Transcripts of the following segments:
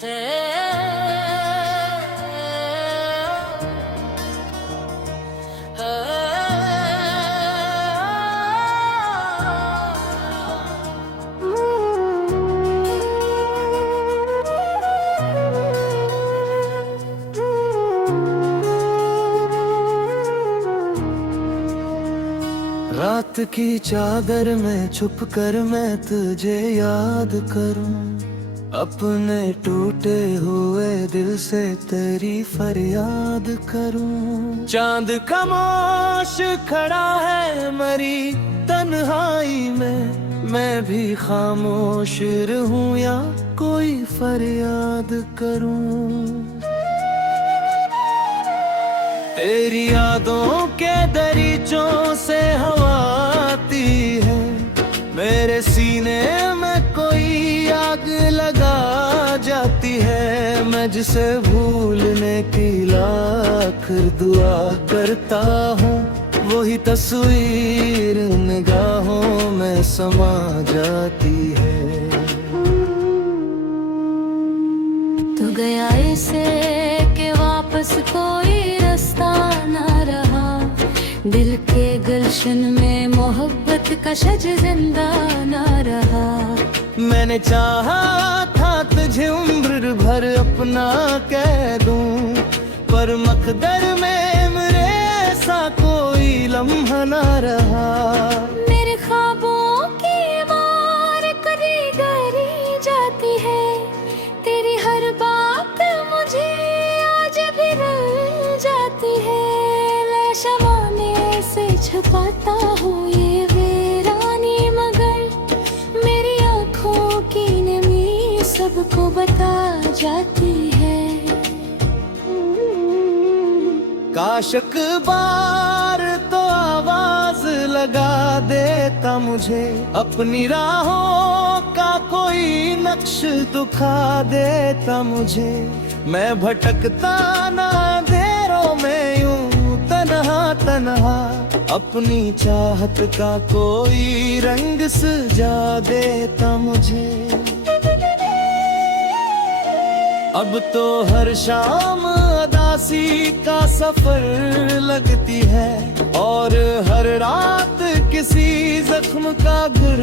रात की चादर में छुप कर मैं तुझे याद करूं, अपने टूटे हुए दिल से तेरी फरियाद करूं। चांद खामोश खड़ा है मरी तन्हाई में, मैं भी खामोश रहूं या कोई फरियाद करूं। तेरी यादों के दरीचों से हवा आती है, मेरे सीने में कोई आग लगा जाती है। मैं जिसे भूलने की लाख दुआ करता हूँ, वही तस्वीर निगाहों में समा जाती है। तू गया ऐसे कि वापस कोई रास्ता ना रहा, दिल के गुलशन में मोहब्बत का शजर जिंदा ना रहा। मैंने चाहा था तुझे उम्र भर अपना कह दूं, पर मकदर में मेरे ऐसा कोई लम्हा ना रहा। मेरे ख्वाबों की मार करी गरी जाती है, तेरी हर बात मुझे आज भी रुल जाती है। शमाने से छुपाता हूँ ये वीरानी, मगर मेरी आँखों की नमी सबको बता जाती है। काश अखबार तो आवाज लगा देता मुझे, अपनी राहों का कोई नक्श दिखा देता मुझे। मैं भटकता ना अंधेरों में यूं तन्हा तन्हा, अपनी चाहत का कोई रंग सजा देता मुझे। अब तो हर शाम उदासी का सफर लगती है, और हर रात किसी जख्म का गुर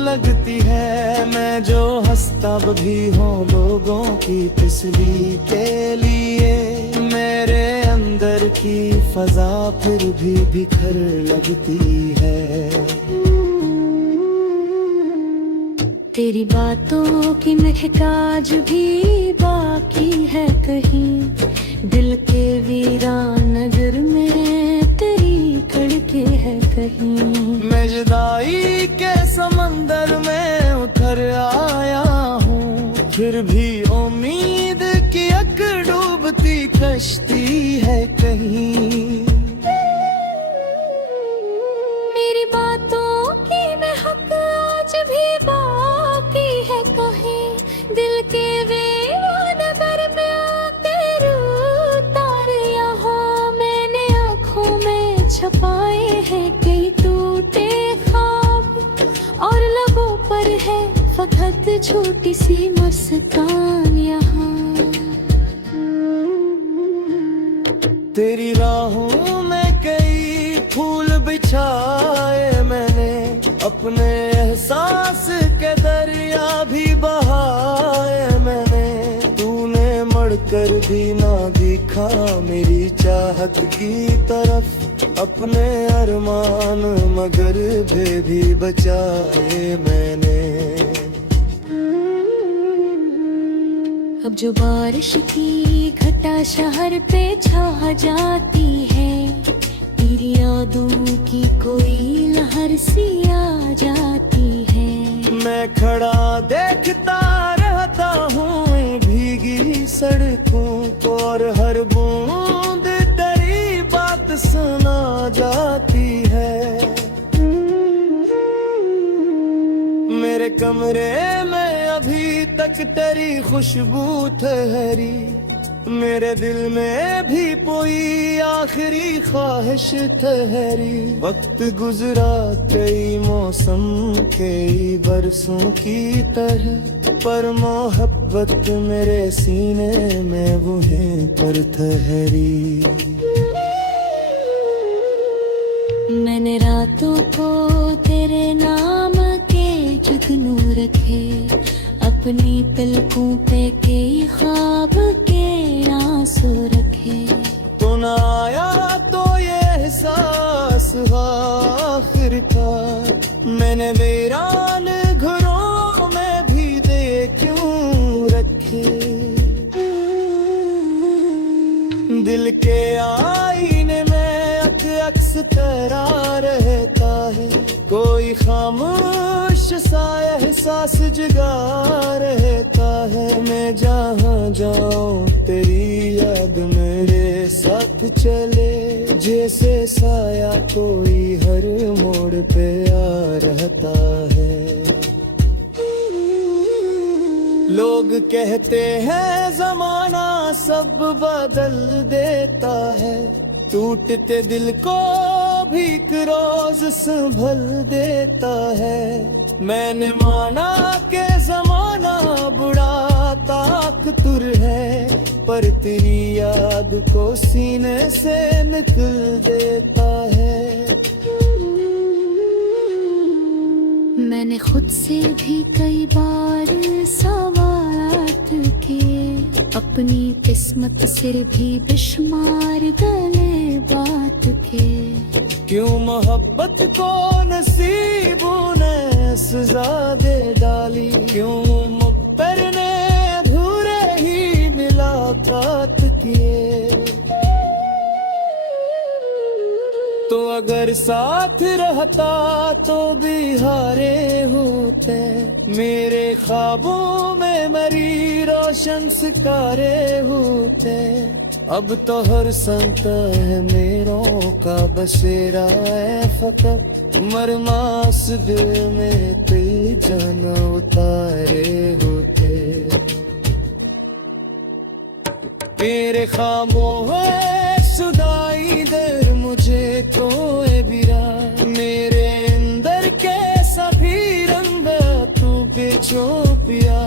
लगती है। मैं जो हंसता भी हूँ लोगों की तसल्ली के लिए, मेरे अंदर की फजा फिर भी बिखर लगती है। तेरी बातों की महक आज भी बाकी है कहीं, दिल के वीरान नगर में तेरी खड़के है कहीं। मैं जुदाई के समंदर में उतर आया हूँ, फिर भी उम्मीद की एक डूबती कश्ती है कहीं। मेरी बातों की महक आज भी बाकी है कहीं, दिल के वीरान नगर में आके उतार यहाँ। मैंने आँखों में छुपाए हैं कई टूटे ख्वाब, और लबों पर है फकत छोटी सी मुस्कान यहाँ। तेरी राहों में कई फूल बिछाए मैंने, अपने एहसास के दरिया भी बहाए मैंने। तूने मड़कर भी ना दिखा मेरी चाहत की तरफ, अपने अरमान मगर भी बचाए मैंने। अब जो बारिश की घटा शहर पे छा जाती है, तेरी यादों की कोई लहर सी आ जाती है। मैं खड़ा देखता रहता हूँ भीगी सड़कों को, और हर बूंद तेरी बात सुना जाती है। मेरे कमरे में अभी तक तेरी खुशबू ठहरी, मेरे दिल में भी कोई आखिरी ख्वाहिश ठहरी। वक्त गुजरा कई मौसम कई बरसों की तरह, पर मोहब्बत मेरे सीने में वहीं पर ठहरी। मैंने रातों को तेरे नाम के जुगनू रखे, अपनी पलकों पे कई ख्वाब के आंसू रखे। तो ना आया तो ये एहसास आखिरकार, मैंने वीरान घरों में भी दे क्यों रखे। दिल के आईने में अक्स तेरा रहता है, कोई खामोश सा एहसास जगा रहता है। मैं जहाँ जाऊँ तेरी याद मेरे साथ चले, जैसे साया कोई हर मोड़ पे आ रहता है। लोग कहते हैं जमाना सब बदल देता है, टूटते दिल को भी एक रोज संभल देता है। मैंने माना के जमाना बुरा ताकतुर है, पर तेरी याद को सीने से निकल देता है। मैंने खुद से भी कई बार सवालात किए, अपनी किस्मत सिर भी बेशुमार गले बात के। क्यों मोहब्बत को नसीबों ने सजा दे डाली, क्यों मुक़द्दर ने अधूरे ही मुलाकात किए। तो अगर साथ रहता तो भी हारे होते, मेरे ख्वाबों में मरी रोशन सितारे होते। अब तो हर संता है मेरों का बसेरा है फकत, मरमास दिल में कई जाना उतारे होते। मेरे खामों है सुदाई दर मुझे कोई बिरा, मेरे अंदर के सभी रंग तू बेचो पिया।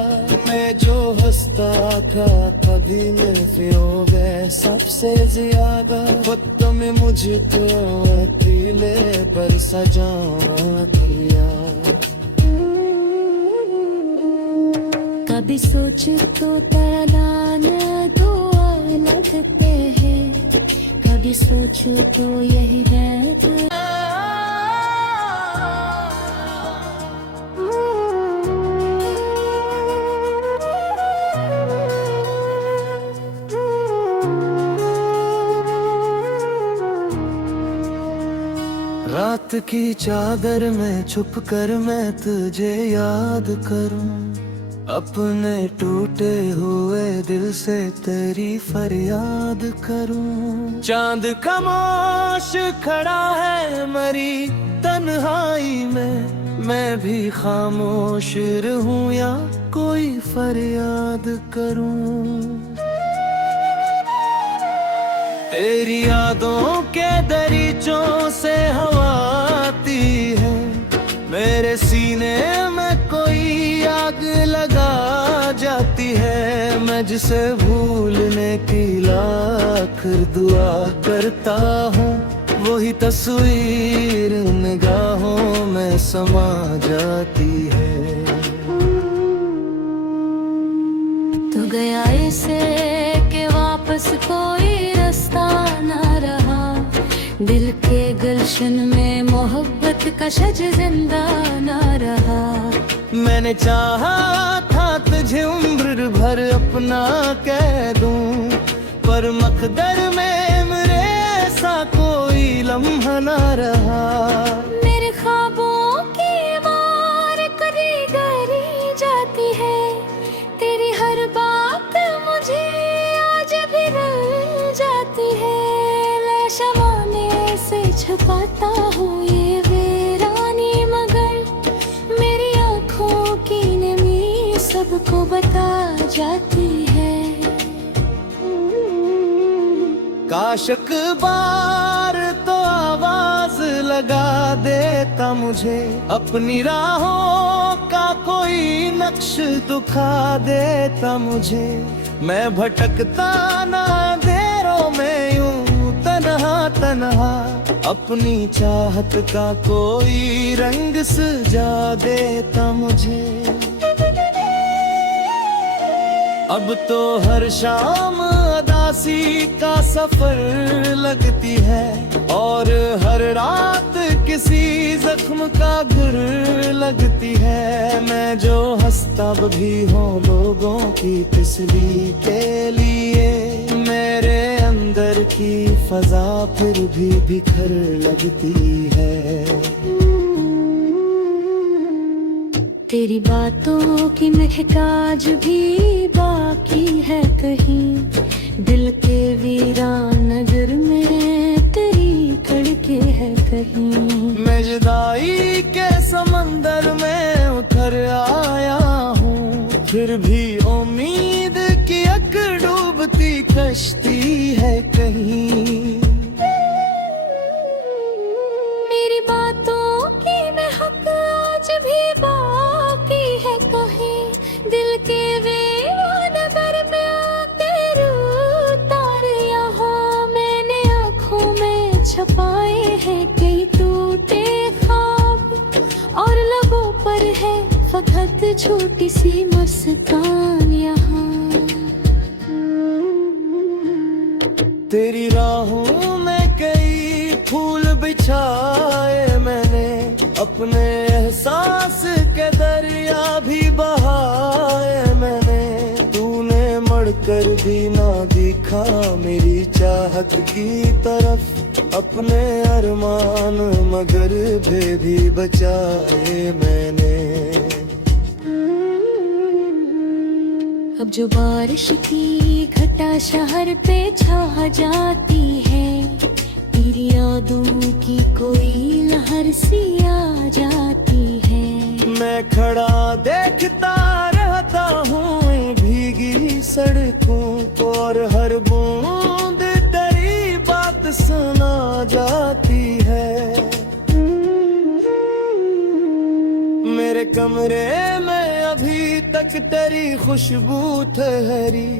मैं जो हंसता था कभी नफियों गए सबसे ज्यादा, वक्त में मुझको अकेले पर सजाना किया। कभी सोचे तो तराना दुआ लगते हैं, कभी सोचो तो यही बात। रात की चादर में छुप कर मैं तुझे याद करूं, अपने टूटे हुए दिल से तेरी फरियाद करूं। चांद खामोश खड़ा है मरी तन्हाई में, मैं भी खामोश रहूं या कोई फरियाद करूं। तेरी यादों के दरीचों से हवा आती है, मेरे सीने में कोई आग लगा जाती है। मैं जिसे भूलने की लाख दुआ करता हूँ, वही तस्वीर निगाहों में समा जाती है। तू गया ऐसे कि वापस कोई रास्ता न रहा, दिल के गुलशन में मोहब्बत का शजर जिंदा न रहा। मैंने चाहा था तुझे उम्र भर अपना कह दूं, पर मकदर में मेरे ऐसा कोई लम्हा न रहा। मेरे ख्वाबों की मार करी गरी जाती है, तेरी हर बात मुझे आज भी रुल जाती है। शवाने से छुपाता हूँ ये वीरानी, मगर मेरी आँखों की नमी सबको बता जाती है। आशिक बार तो आवाज लगा देता मुझे, अपनी राहों का कोई नक्श दिखा देता मुझे। मैं भटकता ना अंधेरों में यूं तन्हा तन्हा, अपनी चाहत का कोई रंग सजा देता मुझे। अब तो हर शाम उदासी का सफर लगती है, और हर रात किसी जख्म का गुर लगती है। मैं जो हंसता भी हूँ लोगों की तसल्ली के लिए, मेरे अंदर की फजा फिर भी बिखर लगती है। तेरी बातों की महक आज भी बाकी है कहीं, दिल के वीरान नगर में तेरी कड़के है कहीं। मैं जुदाई के समंदर में उतर आया हूँ, फिर भी उम्मीद की एक डूबती कश्ती है कहीं। मेरी बातों की महक आज भी बाकी है कहीं, दिल के वीरान नगर में आके उतार यहाँ। मैंने आँखों में छपाए हैं कई टूटे ख्वाब, और लबों पर है फकत छोटी सी मुस्कान यहाँ। तेरी राहों में कई फूल बिछाए मैंने, अपने एहसास के दरिया भी बहाए मैंने। तूने मड़कर भी ना दिखा मेरी चाहत की तरफ, अपने अरमान मगर भी बचाए मैंने। अब जो बारिश की घटा शहर पे छा जाती है, तेरी यादों की कोई लहर सी आ जाती है। मैं खड़ा देखता रहता हूँ भीगी सड़कों को, और हर बूंद तेरी बात सुना जाती है। मेरे कमरे में अभी तक तेरी खुशबू ठहरी,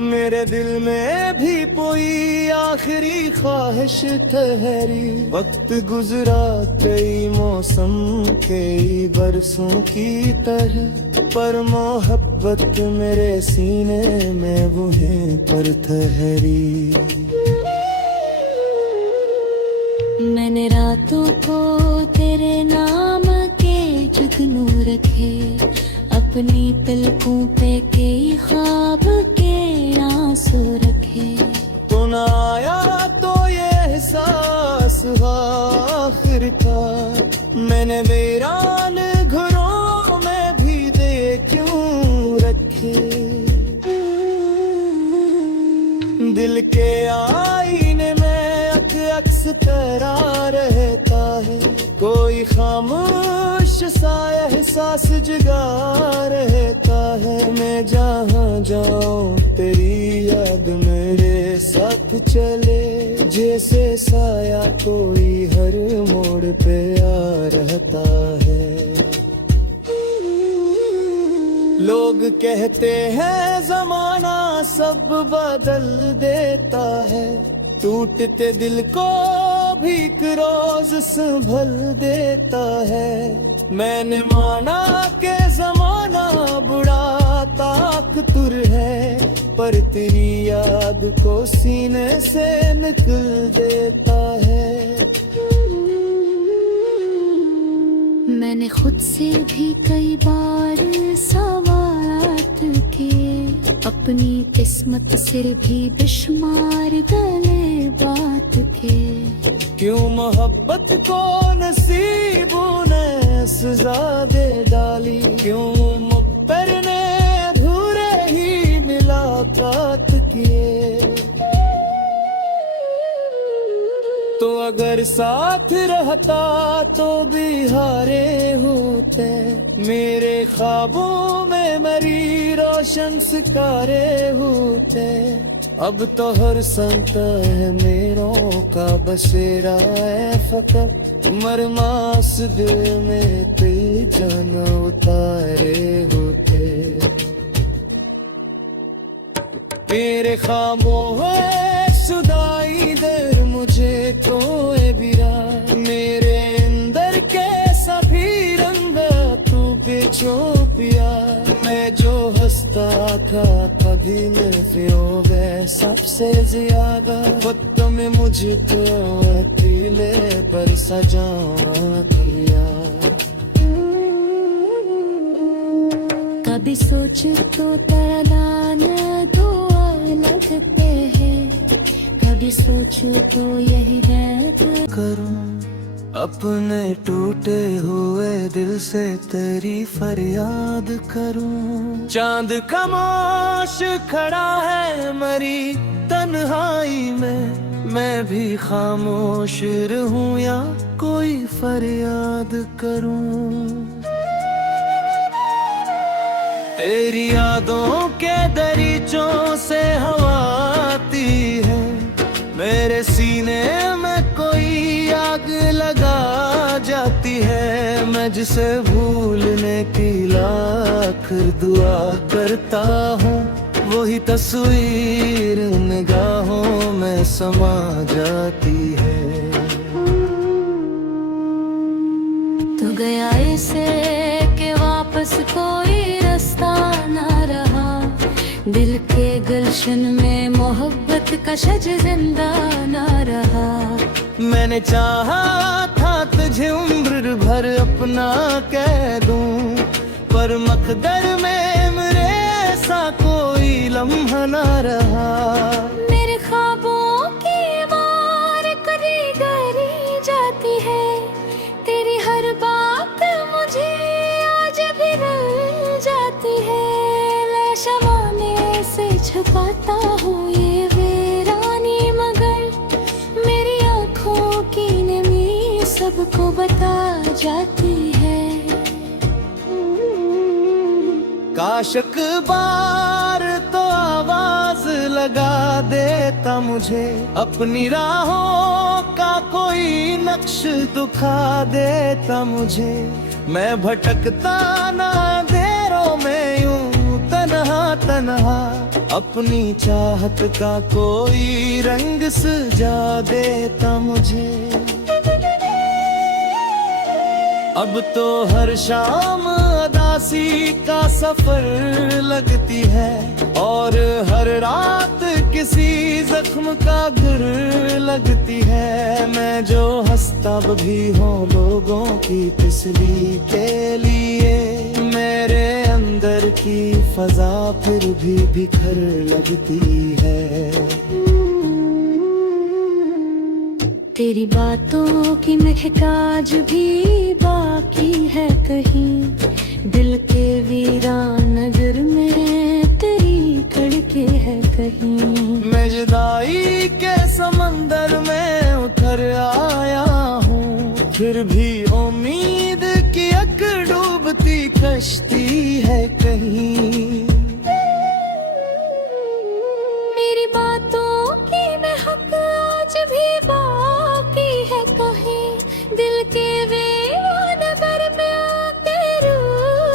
मेरे दिल में भी कोई आखिरी ख्वाहिश ठहरी। वक्त गुजरा कई मौसम कई बरसों की तरह, पर मोहब्बत मेरे सीने में वहीं पर ठहरी। मैंने रातों को तेरे नाम के जुगनू रखे, अपनी पलकों पे कई ख्वाब के आंसू रखे। तो ना आया तो ये एहसास आखिर का, मैंने वीरान घरों में भी दे क्यों रखे। दिल के आईने में अक्स तेरा रहता है, कोई खामोश सा एहसास जगा रहता है। मैं जहाँ जाऊँ तेरी याद मेरे साथ चले, जैसे साया कोई हर मोड़ पे आ रहता है। लोग कहते हैं जमाना सब बदल देता है, टूटते दिल को भी एक रोज संभल देता है। मैंने माना के जमाना बुरा ताकतुर है, पर तेरी याद को सीने से निकल देता है। मैंने खुद से भी कई बार सवालात किए, अपनी किस्मत सिर भी बेशुमार गले बात के। क्यों मोहब्बत को नसीबों ने सजा दे डाली, क्यों मुख्तर ने अधूरे ही मुलाकात किए। तो अगर साथ रहता तो भी हारे होते, मेरे ख्वाबों में मरी रोशन सितारे होते। अब तो हर संता है मेरों का बसेरा है फकत मरमास दिल में तेरी जान उतारे होते मेरे खामोश सुदाई दर मुझे तो ए बिरा मेरे अंदर कैसा भी रंग तू बेचो पिया मैं जो हंसता था कभी मैं फिरो गए सबसे ज्यादा वक्त में मुझे तो अकेले बरसा जाऊं किया कभी सोच तो तराना दुआ लगते हैं कभी सोचो तो यही बात करूं अपने टूटे हुए दिल से तेरी फरियाद करूं चांद खामोश खड़ा है मरी तन्हाई में मैं भी खामोश रहूं या कोई फरियाद करूं तेरी यादों के दरीचों से हवा आती है मेरे सीने में कोई आग लगा जाती है मैं जिसे भूलने की लाख दुआ करता हूँ वही तस्वीर निगाहों में समा जाती है तू गया ऐसे कि वापस कोई रास्ता ना रहा दिल के गुलशन में मोहब्बत का शज जिंदा ना रहा मैंने चाहा था तुझे उम्र भर अपना कह दूं पर मकदर में मेरे ऐसा कोई लम्हा ना रहा मेरे ख्वाबों की बार करी गरी जाती है तेरी हर बात मुझे आज भी रुल जाती है ले शमाने से छुपाता हूँ ये वीरानी मगर मेरी आँखों की नमी सबको बता जाती है काश बार तो आवाज लगा देता मुझे अपनी राहों का कोई नक्श दिखा देता मुझे मैं भटकता ना अंधेरों में यूं तन्हा तन्हा अपनी चाहत का कोई रंग सजा देता मुझे अब तो हर शाम अदासी का सफर लगती है और हर रात किसी जख्म का घर लगती है मैं जो हंसता भी हूँ लोगों की तस्वीर के लिए मेरे अंदर की फजा फिर भी बिखर लगती है तेरी बातों की महकाज भी बाकी है कहीं दिल के वीरान नगर में तेरी धड़के है कहीं मैं जुदाई के समंदर में उतर आया हूँ फिर भी उम्मीद की एक डूबती कश्ती है कहीं मेरी बातों की महक आज भी बाकी है कहीं दिल के वीरान नगर में आके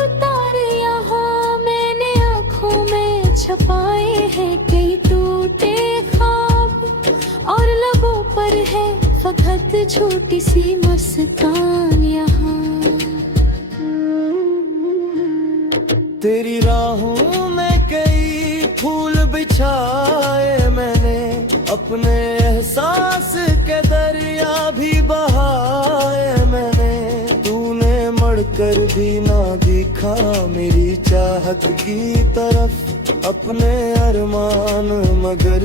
उतार यहाँ मैंने आँखों में छपाए हैं कई टूटे ख्वाब और लबों पर है फकत छोटी सी मुस्कान यहाँ तेरी राहों में कई फूल बिछाए मैंने अपने एहसास के दरिया भी बहाए मैंने तूने मड़कर भी ना दिखा मेरी चाहत की तरफ अपने अरमान मगर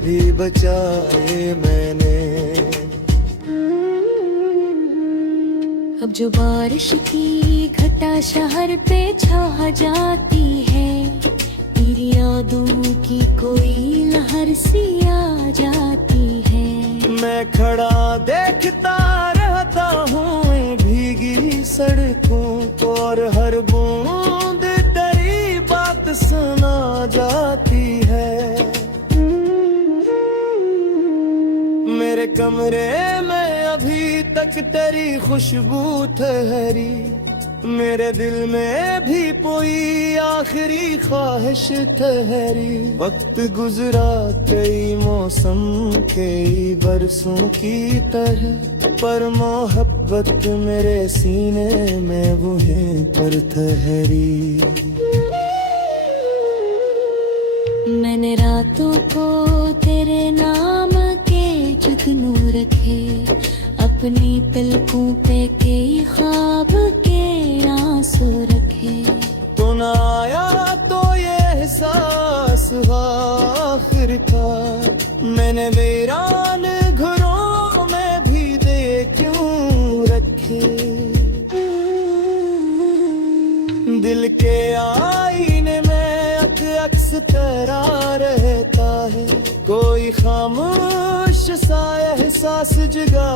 भी बचाए मैंने अब जो बारिश की घटा शहर पे छा जाती है तेरी यादों की कोई लहर सी आ जाती है मैं खड़ा देखता रहता हूँ भीगी सड़कों को और हर बूंद तेरी बात सुना जाती है कमरे में अभी तक तेरी खुशबू ठहरी, मेरे दिल में भी कोई आखिरी ख्वाहिश ठहरी। वक्त गुजरा कई मौसम कई बरसों की तरह, पर मोहब्बत मेरे सीने में वहीं पर ठहरी। मैंने रातों को तेरे नाम के जुगनू रखे, अपनी पलकों पे कई ख्वाब के आंसू रखे। तो न आया तो ये एहसास हुआ आखिरकार, मैंने वीरान घरों में भी दे क्यों रखे। दिल के आईने में अक्स तेरा रहता है, कोई खामोश सा एहसास जगा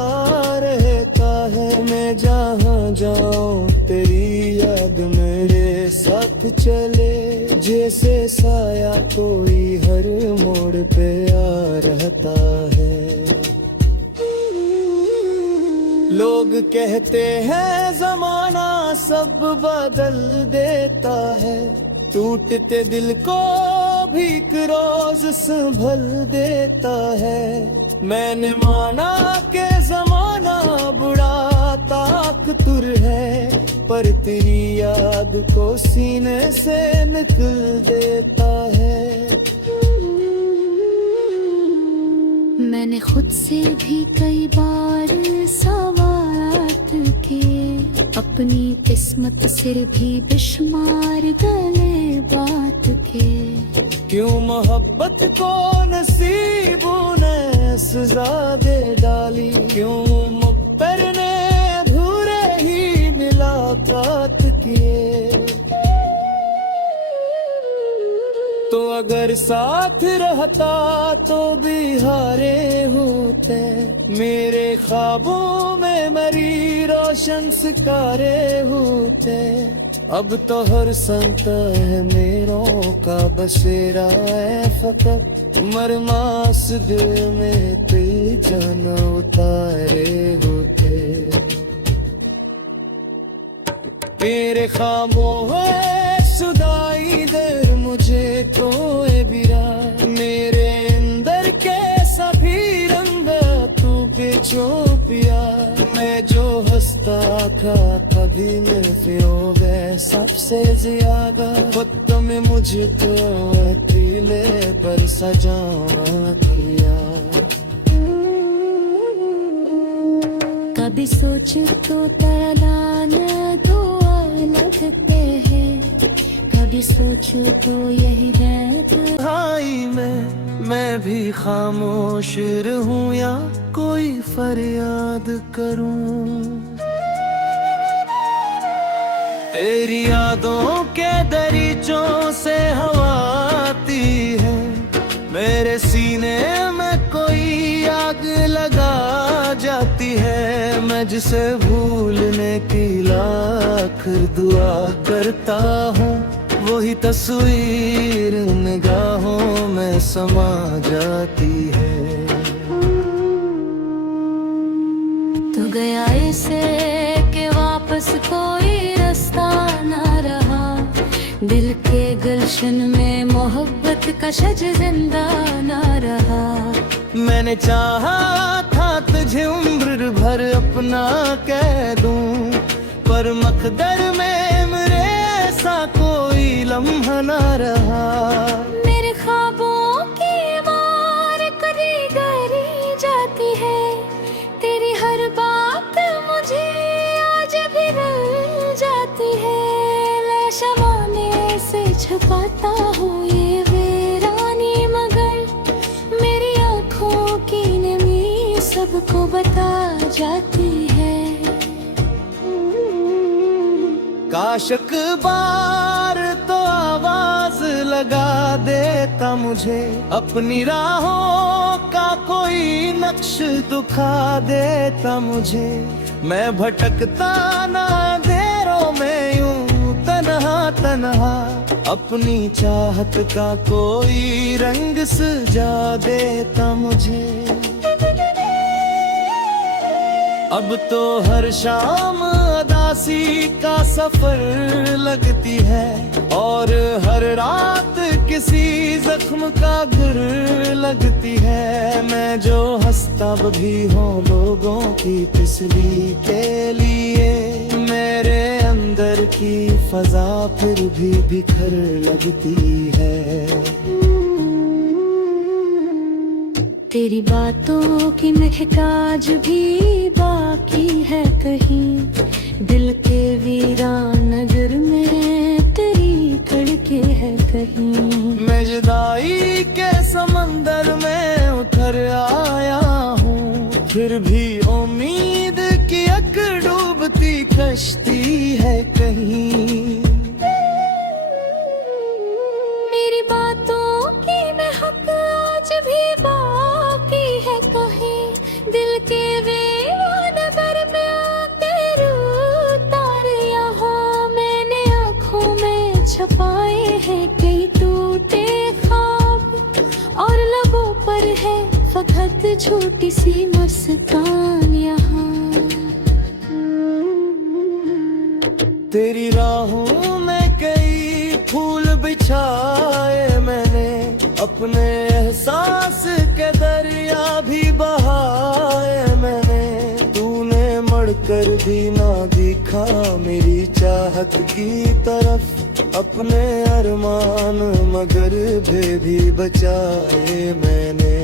रहता है। मैं जहाँ जाऊँ तेरी याद मेरे साथ चले, जैसे साया कोई हर मोड़ पे आ रहता है। लोग कहते हैं जमाना सब बदल देता है, टूटते दिल को भी एक रोज संभल देता है। मैंने माना कि जमाना बुरा ताकतुर है, पर तेरी याद को सीने से निकल देता है। मैंने खुद से भी कई बार सवालात किए, अपनी किस्मत से भी बेशुमार गले बात के। क्यों मोहब्बत को नसीबों ने सजा दे डाली, क्यों मुक़द्दर ने अधूरे ही मुलाकात किए। तो अगर साथ रहता तो भी हारे होते, मेरे ख्वाबों में मरी रोशन सितारे होते। अब तो हर संत है मेरों का बसेरा है फकत, मरमास दिल में दिल जान उतारे होते। मेरे ख्वाबों है सुदाई दर मुझे तो ए बिरा, मेरे अंदर के सभी रंग तू बेचो पिया। मैं जो हंसता था कभी मैं फिरोगे सबसे ज्यादा, वक्त में मुझे तो अकेले पर सजा किया। कभी सोच तो तलान दुआ लगते हैं, कभी सोचो तो यही रहता। हाय मैं भी खामोश रहूं या कोई फरियाद करूं। तेरी यादों के दरीचों से हवा आती है, मेरे सीने में कोई आग लगा जाती है। मैं जिसे भूलने की लाख दुआ करता हूँ, वही तस्वीर निगाहों में समा जाती है। तू गया ऐसे कि वापस कोई रास्ता न रहा, दिल के गुलशन में मोहब्बत का शजर जिंदा न रहा। मैंने चाहा था तुझे उम्र भर अपना कह दूं, पर मकदर में मेरे ऐसा कोई लम्हा न रहा। मेरे ख्वाबों की मार करी गरी जाती है, तेरी हर बात मुझे आज भी रल जाती है। ले शमाने से छुपाता हूँ ये वीरानी, मगर मेरी आँखों की नमी सबको बता जाती है। काश अखबार तो आवाज लगा देता मुझे, अपनी राहों का कोई नक्श दिखा देता मुझे। मैं भटकता ना अंधेरों में यूं तन्हा तन्हा, अपनी चाहत का कोई रंग सजा देता मुझे। अब तो हर शाम उदासी का सफर लगती है, और हर रात किसी जख्म का गिर लगती है। मैं जो हंसता भी हूँ लोगों की तसल्ली के लिए, मेरे अंदर की फजा फिर भी बिखर लगती है। तेरी बातों की महक आज भी बाकी है कहीं, दिल के वीरान नगर में तेरी धड़के है कहीं। मैं जुदाई के समंदर में उतर आया हूँ, फिर भी उम्मीद की एक डूबती कश्ती है कहीं। मेरी बातों की महक आज भी बाकी है कहीं, दिल के वीरान नगर में तेरे तारे यहाँ मैंने आँखों में छपाए हैं कई टूटे ख्वाब, और लबों पर है फकत छोटी सी मुस्कान यहाँ। तेरी राहों में कई फूल बिछाए मैंने, अपने एहसास के दरिया भी बहाए मैंने। तूने मड़कर भी ना दिखा मेरी चाहत की तरफ, अपने अरमान मगर भी बचाए मैंने।